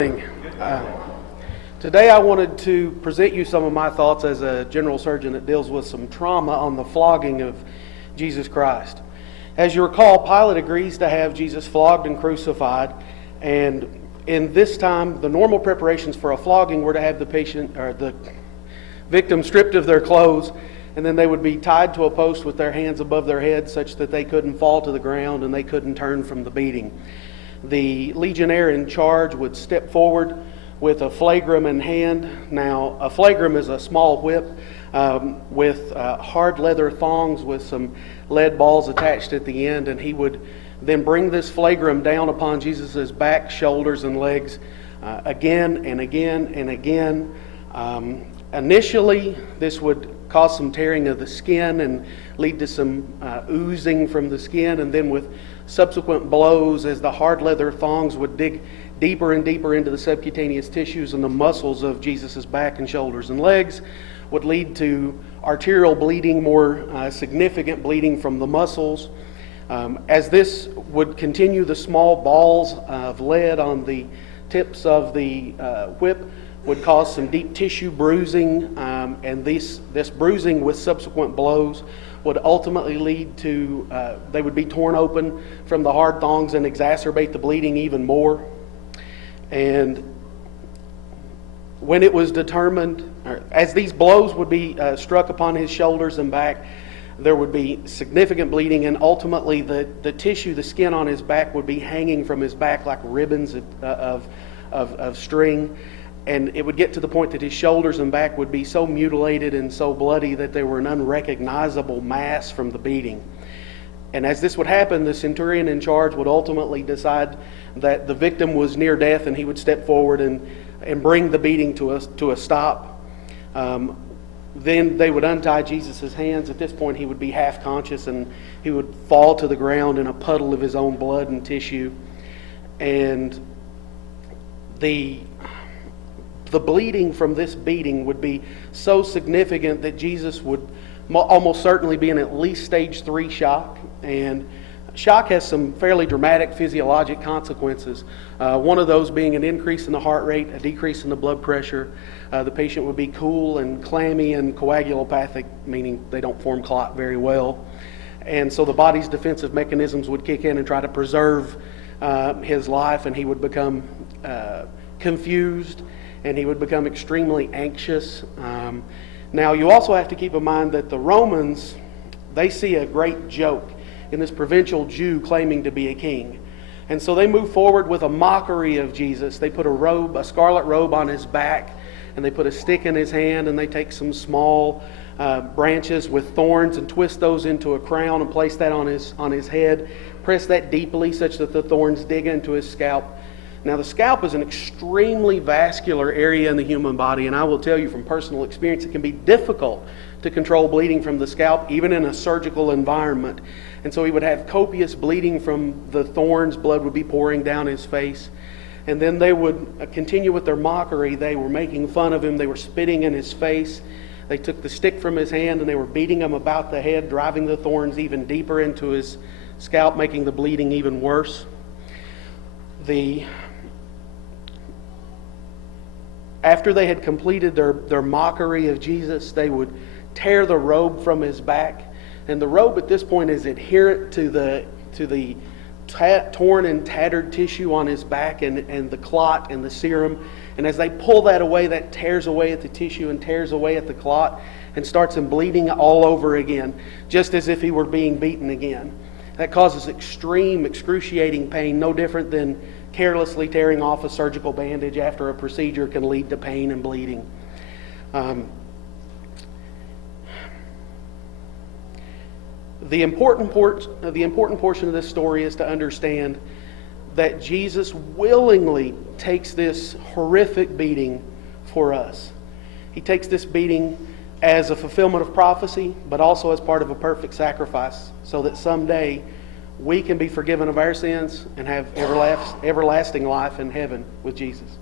Uh, Today I wanted to present you some of my thoughts as a general surgeon that deals with some trauma on the flogging of Jesus Christ. As you recall, Pilate agrees to have Jesus flogged and crucified, and in this time the normal preparations for a flogging were to have the patient or the victim stripped of their clothes, and then they would be tied to a post with their hands above their heads such that they couldn't fall to the ground and they couldn't turn from the beating. The legionnaire in charge would step forward with a flagrum in hand. Now, a flagrum is a small whip with hard leather thongs with some lead balls attached at the end, and he would then bring this flagrum down upon Jesus' back, shoulders, and legs again and again and again. Initially, this would cause some tearing of the skin and lead to some oozing from the skin, and then with subsequent blows, as the hard leather thongs would dig deeper and deeper into the subcutaneous tissues and the muscles of Jesus' back and shoulders and legs, would lead to arterial bleeding, more significant bleeding from the muscles. As this would continue, the small balls of lead on the tips of the whip would cause some deep tissue bruising, and this bruising with subsequent blows would ultimately lead to, they would be torn open from the hard thongs and exacerbate the bleeding even more. And when it was determined, as these blows would be struck upon his shoulders and back, there would be significant bleeding, and ultimately the tissue, the skin on his back would be hanging from his back like ribbons of string. And it would get to the point that his shoulders and back would be so mutilated and so bloody that they were an unrecognizable mass from the beating. And as this would happen, the centurion in charge would ultimately decide that the victim was near death, and he would step forward and bring the beating to a stop. Then they would untie Jesus' hands. At this point, he would be half conscious, and he would fall to the ground in a puddle of his own blood and tissue. And the bleeding from this beating would be so significant that Jesus would almost certainly be in at least stage 3 shock. And shock has some fairly dramatic physiologic consequences. One of those being an increase in the heart rate, a decrease in the blood pressure. The patient would be cool and clammy and coagulopathic, meaning they don't form clot very well. And so the body's defensive mechanisms would kick in and try to preserve his life, and he would become confused, and he would become extremely anxious. Now, you also have to keep in mind that the Romans, they see a great joke in this provincial Jew claiming to be a king. And so they move forward with a mockery of Jesus. They put a scarlet robe on his back, and they put a stick in his hand, and they take some small branches with thorns and twist those into a crown and place that on his head, press that deeply such that the thorns dig into his scalp. Now, the scalp is an extremely vascular area in the human body, and I will tell you from personal experience, it can be difficult to control bleeding from the scalp, even in a surgical environment. And so he would have copious bleeding from the thorns. Blood would be pouring down his face. And then they would continue with their mockery. They were making fun of him. They were spitting in his face. They took the stick from his hand, and they were beating him about the head, driving the thorns even deeper into his scalp, making the bleeding even worse. After they had completed their mockery of Jesus, they would tear the robe from his back. And the robe at this point is adherent to the torn and tattered tissue on his back and the clot and the serum. And as they pull that away, that tears away at the tissue and tears away at the clot and starts him bleeding all over again, just as if he were being beaten again. That causes extreme, excruciating pain, no different than carelessly tearing off a surgical bandage after a procedure can lead to pain and bleeding. The important portion of this story is to understand that Jesus willingly takes this horrific beating for us. He takes this beating as a fulfillment of prophecy, but also as part of a perfect sacrifice, so that someday we can be forgiven of our sins and have everlasting life in heaven with Jesus.